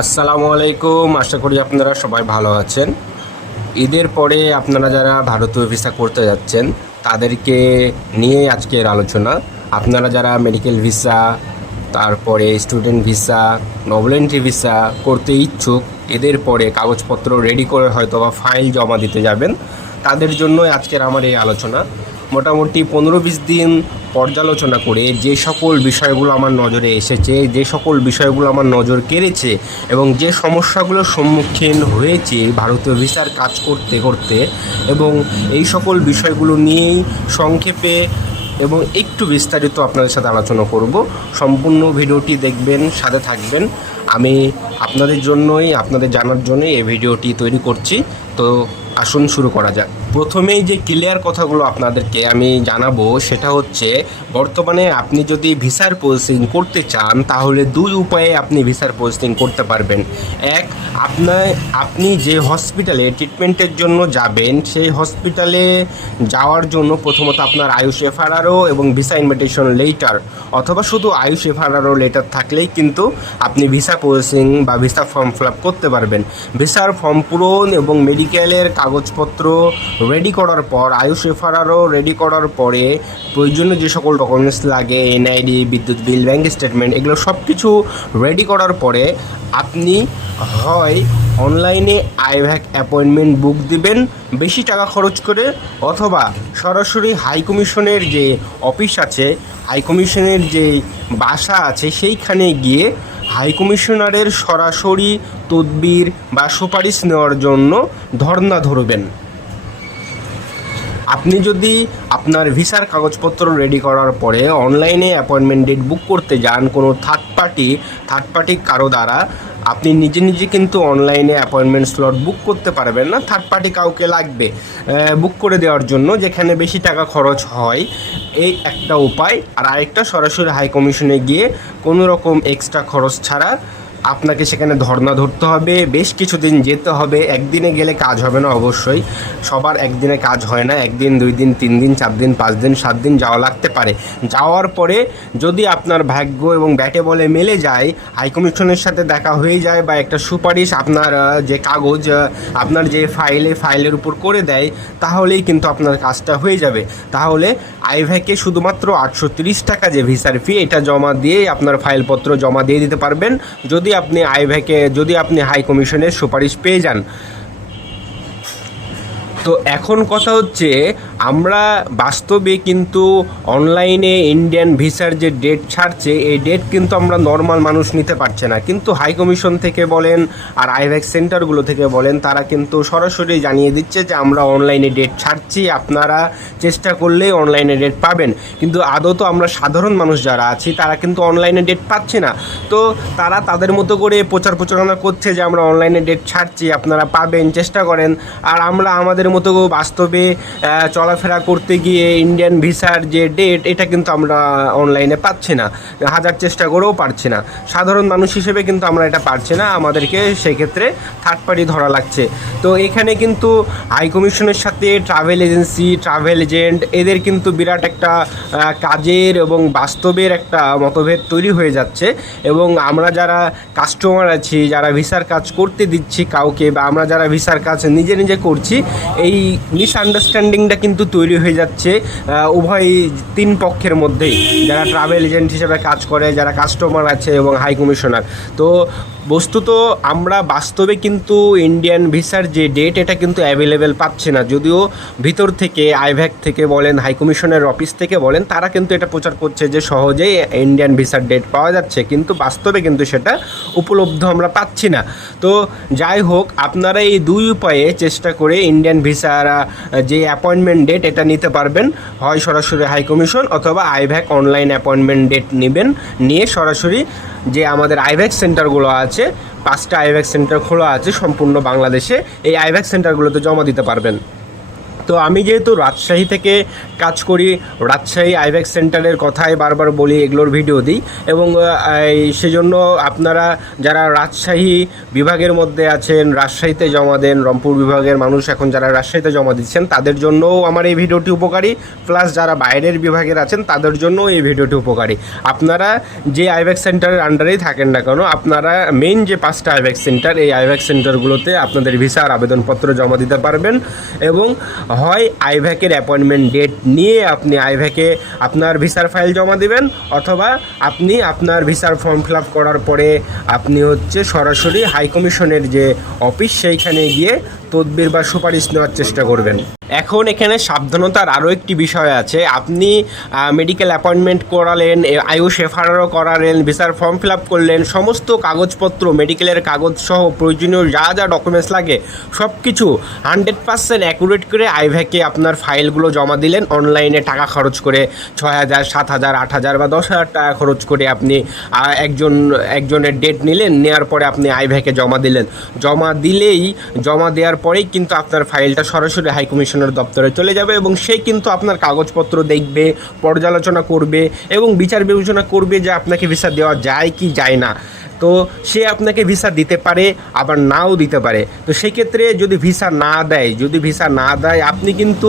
আসসালামু আলাইকুম, আশা করি আপনারা সবাই ভালো আছেন। ঈদের পরে আপনারা যারা ভারতীয় ভিসা করতে যাচ্ছেন, তাদেরকে নিয়ে আজকের আলোচনা। আপনারা যারা মেডিকেল ভিসা তারপরে স্টুডেন্ট ভিসা নবলেন্ট্রি ভিসা করতে ইচ্ছুক, এদের পরে কাগজপত্র রেডি করে হয়তো বা ফাইল জমা দিতে যাবেন। তাদের জন্যই আজকের আমার এই আলোচনা। মোটামুটি পনেরো বিশ দিন পর্যালোচনা করে যে সকল বিষয়গুলো আমার নজরে এসেছে, যে সকল বিষয়গুলো আমার নজর কেড়েছে এবং যে সমস্যাগুলোর সম্মুখীন হয়েছে ভারতীয় ভিসার কাজ করতে করতে এবং এই সকল বিষয়গুলো নিয়েই সংক্ষেপে এবং একটু বিস্তারিত আপনাদের সাথে আলোচনা করব। সম্পূর্ণ ভিডিওটি দেখবেন, সাথে থাকবেন। আমি আপনাদের জন্যই, আপনাদের জানার জন্যই এই ভিডিওটি তৈরি করছি। তো আসুন শুরু করা যাক। প্রথমেই যে ক্লিয়ার কথাগুলো আপনাদেরকে আমি জানাব, সেটা হচ্ছে বর্তমানে আপনি যদি ভিসার প্রসেসিং করতে চান, তাহলে দুই উপায়ে আপনি ভিসার প্রসেসিং করতে পারবেন। এক আপনার আপনি যে হসপিটালে ট্রিটমেন্টের জন্য যাবেন, সেই হসপিটালে যাওয়ার জন্য প্রথমত আপনার আয়ুষ এফআরআরও এবং ভিসা ইনভিটেশন লেটার অথবা শুধু আয়ুষ এফআরআরও লেটার থাকলেই কিন্তু আপনি ভিসা প্রসেসিং বা ভিসা ফর্ম ফিল করতে পারবেন। ভিসার ফর্ম পূরণ এবং মেডিকেলের কাগজপত্র রেডি করার পর, আয়ুষ এফআরআরও রেডি করার পরে প্রয়োজনীয় যে সকল ডকুমেন্টস লাগে এনআইডি বিদ্যুৎ বিল ব্যাঙ্ক স্টেটমেন্ট এগুলো সব কিছু রেডি করার পরে আপনি হয় অনলাইনে আইভ্যাক অ্যাপয়েন্টমেন্ট বুক দিবেন, বেশি টাকা খরচ করে অথবা সরাসরি হাই কমিশনের যে অফিস আছে হাই কমিশনের যে বাসা আছে, সেইখানে গিয়ে হাই কমিশনারের সরাসরি তদবির বা সুপারিশ নেওয়ার জন্য ধর্ণা ধরবেন। আপনি যদি আপনার ভিসার কাগজপত্র রেডি করার পরে অনলাইনে অ্যাপয়েন্টমেন্ট ডেট বুক করতে যান কোনো থার্ড পার্টি থার্ড পার্টি কারও দ্বারা, আপনি নিজে নিজে কিন্তু অনলাইনে অ্যাপয়েন্টমেন্ট স্লট বুক করতে পারবেন না। থার্ড পার্টি কাউকে লাগবে বুক করে দেওয়ার জন্য যেখানে বেশি টাকা খরচ হয়। এই একটা উপায়। আর আরেকটা সরাসরি হাই কমিশনে গিয়ে কোনো রকম এক্সট্রা খরচ ছাড়া আপনাকে সেখানে ধর্ণা ধরতে হবে, বেশ কিছুদিন যেতে হবে। একদিনে গেলে কাজ হবে না অবশ্যই। সবার একদিনে কাজ হয় না, একদিন, দুই দিন, তিন দিন, চার দিন, পাঁচ দিন, সাত দিন যাওয়া লাগতে পারে। যাওয়ার পরে যদি আপনার ভাগ্য এবং ব্যাটে বলে মেলে যায় হাইকমিশনের সাথে দেখা হয়ে যায় বা একটা সুপারিশ আপনার যে কাগজ আপনার যে ফাইলে, ফাইলের উপর করে দেয়, তাহলেই কিন্তু আপনার কাজটা হয়ে যাবে। তাহলে আইভ্যাকে শুধুমাত্র আটশো টাকা যে ভিসার ফি এটা জমা দিয়েই আপনার ফাইলপত্র জমা দিয়ে দিতে পারবেন। যদি আপনি আইভ্যাকে যদি আপনি হাই কমিশনের সুপারিশ পেয়ে যান। তো এখন কথা হচ্ছে আমরা বাস্তবে কিন্তু অনলাইনে ইন্ডিয়ান ভিসার যে ডেট ছাড়ছে এই ডেট কিন্তু আমরা নর্মাল মানুষ নিতে পারছে না। কিন্তু হাই কমিশন থেকে বলেন আর আইভ্যাক সেন্টারগুলো থেকে বলেন তারা কিন্তু সরাসরি জানিয়ে দিচ্ছে যে আমরা অনলাইনে ডেট ছাড়ছি আপনারা চেষ্টা করলেই অনলাইনে ডেট পাবেন। কিন্তু আদৌ তো আমরা সাধারণ মানুষ যারা আছি তারা কিন্তু অনলাইনে ডেট পাচ্ছে না। তো তারা তাদের মতো করে প্রচার প্রচারণা করছে যে আমরা অনলাইনে ডেট ছাড়ছি আপনারা পাবেন চেষ্টা করেন। আর আমরা আমাদের মতো বাস্তবে আহ, চলাফেরা করতে গিয়ে ইন্ডিয়ান ভিসার যে ডেট এটা কিন্তু আমরা অনলাইনে পাচ্ছি না। হাজার চেষ্টা করেও পারছি না। সাধারণ মানুষ হিসেবে কিন্তু আমরা এটা পারছি না। আমাদেরকে সেক্ষেত্রে থার্ড পার্টি ধরা লাগছে। তো এখানে কিন্তু হাই কমিশনের সাথে ট্রাভেল এজেন্সি ট্রাভেল এজেন্ট এদের কিন্তু বিরাট একটা কাজের এবং বাস্তবের একটা মতভেদ তৈরি হয়ে যাচ্ছে। এবং আমরা যারা কাস্টমার আছি, যারা ভিসার কাজ করতে দিচ্ছি কাউকে বা আমরা যারা ভিসার কাজ নিজে নিজে করছি, এই মিসআন্ডারস্ট্যান্ডিংটা কিন্তু তৈরি হয়ে যাচ্ছে উভয় তিন পক্ষের মধ্যেই। যারা ট্রাভেল এজেন্ট হিসেবে কাজ করে, যারা কাস্টমার আছে এবং হাই কমিশনার তো বস্তুত আমরা বাস্তবে কিন্তু ইন্ডিয়ান ভিসার যে ডেট এটা কিন্তু অ্যাভেলেবেল পাচ্ছে না। যদিও ভিতর থেকে, আইভ্যাক থেকে বলেন হাইকমিশনের অফিস থেকে বলেন, তারা কিন্তু এটা প্রচার করছে যে সহজেই ইন্ডিয়ান ভিসার ডেট পাওয়া যাচ্ছে। কিন্তু বাস্তবে কিন্তু সেটা উপলব্ধ আমরা পাচ্ছি না। তো যাই হোক, আপনারা এই দুই উপায়ে চেষ্টা করে ইন্ডিয়ান ভিসার যে অ্যাপয়েন্টমেন্ট ডেট এটা নিতে পারবেন। হয় সরাসরি হাইকমিশন অথবা আইভ্যাক অনলাইন অ্যাপয়েন্টমেন্ট ডেট নেবেন। নিয়ে সরাসরি যে আমাদের আইভ্যাক্স সেন্টারগুলো আছে, পাঁচটা আইভ্যাক্স সেন্টার খোলা আছে সম্পূর্ণ বাংলাদেশে, এই আইভ্যাক্স সেন্টারগুলোতে জমা দিতে পারবেন। তো আমি যেহেতু রাজশাহী থেকে কাজ করি, রাজশাহী আইভ্যাক্স সেন্টারের কথাই বারবার বলি, এগুলোর ভিডিও দিই এবং সেজন্য আপনারা যারা রাজশাহী বিভাগের মধ্যে আছেন, রাজশাহীতে জমা দেন, রংপুর বিভাগের মানুষ এখন যারা রাজশাহীতে জমা দিচ্ছেন, তাদের জন্যও আমার এই ভিডিওটি উপকারী। প্লাস যারা বাইরের বিভাগের আছেন, তাদের জন্যও এই ভিডিওটি উপকারী। আপনারা যে আইভ্যাক্স সেন্টারের আন্ডারেই থাকেন না কেন, আপনারা মেইন যে পাঁচটা আইভ্যাক্স সেন্টার, এই আইভ্যাক্স সেন্টারগুলোতে আপনাদের ভিসার আবেদনপত্র জমা দিতে পারবেন এবং হয় আইভ্যাকের অ্যাপয়েন্টমেন্ট ডেট নিয়ে আপনি আইভ্যাকে আপনার ভিসার ফাইল জমা দেবেন, অথবা আপনি আপনার ভিসার ফর্ম ফিল আপ করার পরে আপনি হচ্ছে সরাসরি হাই কমিশনের যে অফিস সেইখানে গিয়ে তদবির বা সুপারিশ নেওয়ার চেষ্টা করবেন। এখন এখানে সাবধানতার আরও একটি বিষয় আছে। আপনি মেডিকেল অ্যাপয়েন্টমেন্ট করালেন আয়ুষ এফআরও করালেন ভিসার ফর্ম ফিল আপ করলেন, সমস্ত কাগজপত্র মেডিকেলের কাগজ সহ প্রয়োজনীয় যা যা ডকুমেন্টস লাগে সব কিছু হান্ড্রেড পার্সেন্ট অ্যাকুরেট করে আইভ্যাকে আপনার ফাইলগুলো জমা দিলেন। অনলাইনে টাকা খরচ করে ছয় হাজার, সাত হাজার, আট হাজার বা দশ হাজার টাকা খরচ করে আপনি একজন, একজনের ডেট নিলেন নেওয়ার পরে আপনি আইভ্যাকে জমা দিলেন। জমা দিলেই, জমা দেওয়ার পরেই কিন্তু আপনার ফাইলটা সরাসরি হাই কমিশনের দপ্তরে চলে যাবে এবং সে কিন্তু আপনার কাগজপত্র দেখবে, পর্যালোচনা করবে এবং বিচার বিবেচনা করবে যে আপনাকে ভিসা দেওয়া যায় কি যায় না। তো সে আপনাকে ভিসা দিতে পারে, আবার নাও দিতে পারে। তো সেক্ষেত্রে যদি ভিসা না দেয়, যদি ভিসা না দেয়, আপনি কিন্তু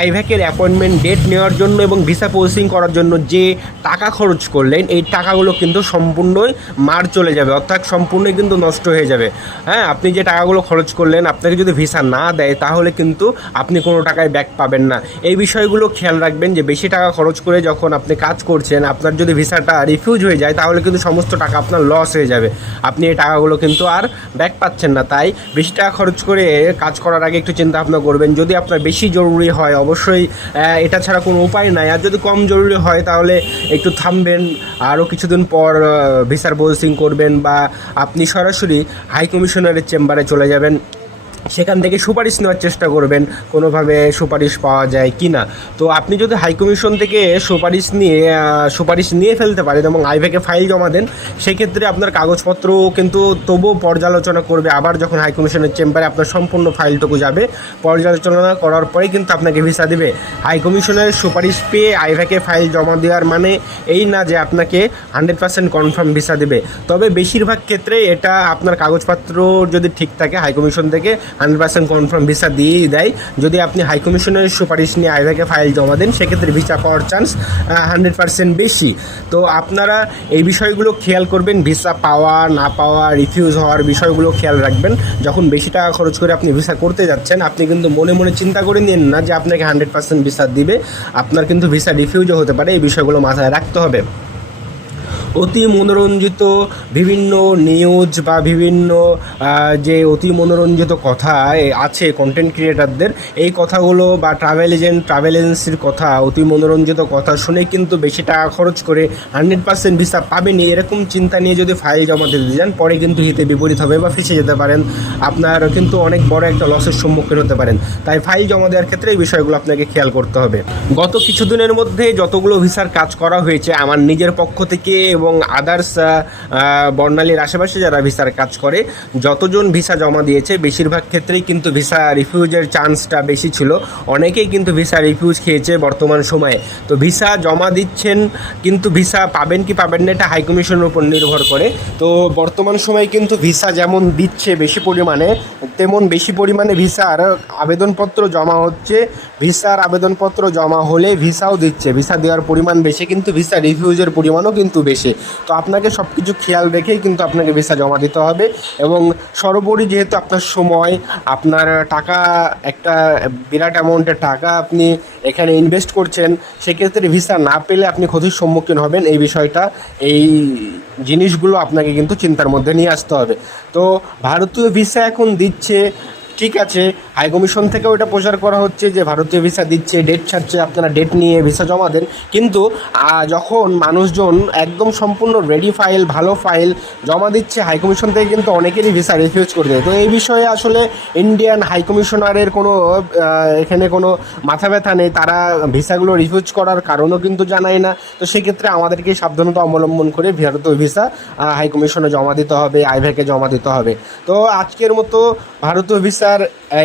আইভ্যাকের অ্যাপয়েন্টমেন্ট ডেট নেওয়ার জন্য এবং ভিসা প্রসেসিং করার জন্য যে টাকা খরচ করলেন, এই টাকাগুলো কিন্তু সম্পূর্ণই মার চলে যাবে, অর্থাৎ সম্পূর্ণই কিন্তু নষ্ট হয়ে যাবে। হ্যাঁ আপনি যে টাকাগুলো খরচ করলেন, আপনাকে যদি ভিসা না দেয়, তাহলে কিন্তু আপনি কোনো টাকায় ব্যাক পাবেন না। এই বিষয়গুলো খেয়াল রাখবেন যে বেশি টাকা খরচ করে যখন আপনি কাজ করছেন, আপনার যদি ভিসাটা রিফিউজ হয়ে যায়, তাহলে কিন্তু সমস্ত টাকা আপনার লস হয়ে যাবে। আপনি এই টাকাগুলো কিন্তু আর ব্যাক পাচ্ছেন না। তাই বেশি টাকা খরচ করে কাজ করার আগে একটু চিন্তা ভাবনা করবেন। যদি আপনার বেশি জরুরি হয়, অবশ্যই এটা ছাড়া কোনো উপায় নাই। আর যদি কম জরুরি হয়, তাহলে একটু থামবেন। আরও কিছুদিন পর ভিসার প্রসেসিং করবেন বা আপনি সরাসরি হাই কমিশনারের চেম্বারে চলে যাবেন। সেখান থেকে সুপারিশ নেওয়ার চেষ্টা করবেন, কোনোভাবে সুপারিশ পাওয়া যায় কি না তো আপনি যদি হাইকমিশন থেকে সুপারিশ নিয়ে সুপারিশ নিয়ে ফেলতে পারেন এবং আইভেকে ফাইল জমা দেন, সেক্ষেত্রে আপনার কাগজপত্র কিন্তু তবুও পর্যালোচনা করবে। আবার যখন হাইকমিশনের চেম্বারে আপনার সম্পূর্ণ ফাইলটুকু যাবে, পর্যালোচনা করার পরেই কিন্তু আপনাকে ভিসা দেবে। হাইকমিশনের সুপারিশ পেয়ে আইভেকে ফাইল জমা দেওয়ার মানে এই না যে আপনাকে হান্ড্রেড পার্সেন্ট কনফার্ম ভিসা দেবে। তবে বেশিরভাগ ক্ষেত্রে এটা আপনার কাগজপত্র যদি ঠিক থাকে হাইকমিশন থেকে হান্ড্রেড পার্সেন্ট কনফার্ম ভিসা দিয়েই দেয়। যদি আপনি হাই কমিশনের সুপারিশ নিয়ে আইভাকে ফাইল জমা দেন, সেক্ষেত্রে ভিসা পাওয়ার চান্স হান্ড্রেড পার্সেন্ট বেশি। তো আপনারা এই বিষয়গুলো খেয়াল করবেন ভিসা পাওয়া, না পাওয়া রিফিউজ হওয়ার বিষয়গুলো খেয়াল রাখবেন। যখন বেশি টাকা খরচ করে আপনি ভিসা করতে যাচ্ছেন, আপনি কিন্তু মনে মনে চিন্তা করে নিন না যে আপনাকে হান্ড্রেড পার্সেন্ট ভিসা দিবে। আপনার কিন্তু ভিসা রিফিউজও হতে পারে, এই বিষয়গুলো মাথায় রাখতে হবে। অতি মনোরঞ্জিত বিভিন্ন নিউজ বা বিভিন্ন যে অতি মনোরঞ্জিত কথা আছে কন্টেন্ট ক্রিয়েটারদের এই কথাগুলো বা ট্রাভেল এজেন্ট ট্রাভেল এজেন্সির কথা, অতি মনোরঞ্জিত কথা শুনে কিন্তু বেশি টাকা খরচ করে হান্ড্রেড পার্সেন্ট ভিসা পাবেনি এরকম চিন্তা নিয়ে যদি ফাইল জমা দিতে যান, পরে কিন্তু হিতে বিপরীত হবে বা ফেসে যেতে পারেন। আপনার কিন্তু অনেক বড় একটা লসের সম্মুখীন হতে পারেন। তাই ফাইল জমা দেওয়ার ক্ষেত্রে এই বিষয়গুলো আপনাকে খেয়াল করতে হবে। গত কিছুদিনের মধ্যে যতগুলো ভিসার কাজ করা হয়েছে, আমার নিজের পক্ষ থেকে এবং আদার্স বর্ণালীর আশেপাশে যারা ভিসার কাজ করে, যতজন ভিসা জমা দিয়েছে, বেশিরভাগ ক্ষেত্রেই কিন্তু ভিসা রিফিউজের চান্সটা বেশি ছিল। অনেকেই কিন্তু ভিসা রিফিউজ খেয়েছে বর্তমান সময়ে। তো ভিসা জমা দিচ্ছেন, কিন্তু ভিসা পাবেন কি পাবেন না এটা হাইকমিশনের উপর নির্ভর করে। তো বর্তমান সময়ে কিন্তু ভিসা যেমন দিচ্ছে বেশি পরিমাণে, তেমন বেশি পরিমাণে ভিসার আবেদনপত্র জমা হচ্ছে। ভিসার আবেদনপত্র জমা হলে ভিসাও দিচ্ছে। ভিসা দেওয়ার পরিমাণ বেশি, কিন্তু ভিসা রিফিউজের পরিমাণও কিন্তু বেশি। তো আপনাকে সব কিছু খেয়াল রেখেই কিন্তু আপনাকে ভিসা জমা দিতে হবে এবং সর্বোপরি যেহেতু আপনার সময়, আপনার টাকা, একটা বিরাট অ্যামাউন্টের টাকা আপনি এখানে ইনভেস্ট করছেন, সেক্ষেত্রে ভিসা না পেলে আপনি ক্ষতির সম্মুখীন হবেন এই বিষয়টা। এই জিনিসগুলো আপনাকে কিন্তু চিন্তার মধ্যে নিয়ে আসতে হবে। তো ভারতীয় ভিসা এখন দিচ্ছে ঠিক আছে। হাই কমিশন থেকেও এটা প্রচার করা হচ্ছে যে ভারতীয় ভিসা দিচ্ছে ডেট ছাড়ছে, আপনারা ডেট নিয়ে ভিসা জমা দেন। কিন্তু যখন মানুষজন একদম সম্পূর্ণ রেডি ফাইল ভালো ফাইল জমা দিচ্ছে হাই কমিশন থেকে কিন্তু অনেকেরই ভিসা রিফিউজ করে দেয়। তো এই বিষয়ে আসলে ইন্ডিয়ান হাই কমিশনারের কোনো এখানে কোনো মাথা ব্যথা নেই। তারা ভিসাগুলো রিফিউজ করার কারণও কিন্তু জানায় না। তো সেক্ষেত্রে আমাদেরকে সাবধানতা অবলম্বন করে ভারতীয় ভিসা হাই কমিশনে জমা দিতে হবে আইভ্যাকে জমা দিতে হবে। তো আজকের মতো ভারতীয় ভিসা ভিসার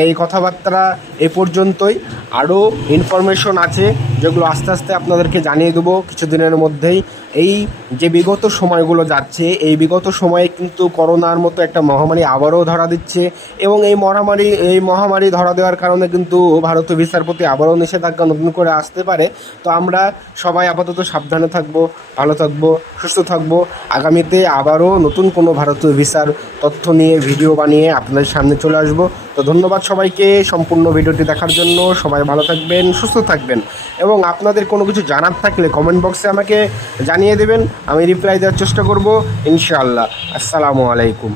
এই কথাবার্তা এ পর্যন্তই। আরও ইনফরমেশন আছে, যেগুলো আস্তে আস্তে আপনাদেরকে জানিয়ে দেবো কিছুদিনের মধ্যেই। এই যে বিগত সময়গুলো যাচ্ছে, এই বিগত সময়ে কিন্তু করোনার মতো একটা মহামারী আবারও ধরা দিচ্ছে এবং এই মহামারী এই মহামারী ধরা দেওয়ার কারণে কিন্তু ভারতীয় ভিসার প্রতি আবারও নিষেধাজ্ঞা নতুন করে আসতে পারে। তো আমরা সবাই আপাতত সাবধানে থাকব, ভালো থাকব, সুস্থ থাকব। আগামীতে আবারও নতুন কোনো ভারতীয় ভিসার তথ্য নিয়ে, ভিডিও বানিয়ে আপনাদের সামনে চলে আসব। তো ধন্যবাদ সবাইকে সম্পূর্ণ ভিডিওটি দেখার জন্য। সবাই ভালো থাকবেন, সুস্থ থাকবেন। এবং আপনাদের কোনো কিছু জানার থাকলে কমেন্ট বক্সে আমাকে জানিয়ে দেবেন আমি রিপ্লাই দেওয়ার চেষ্টা করব ইনশাআল্লাহ। আসসালামু আলাইকুম।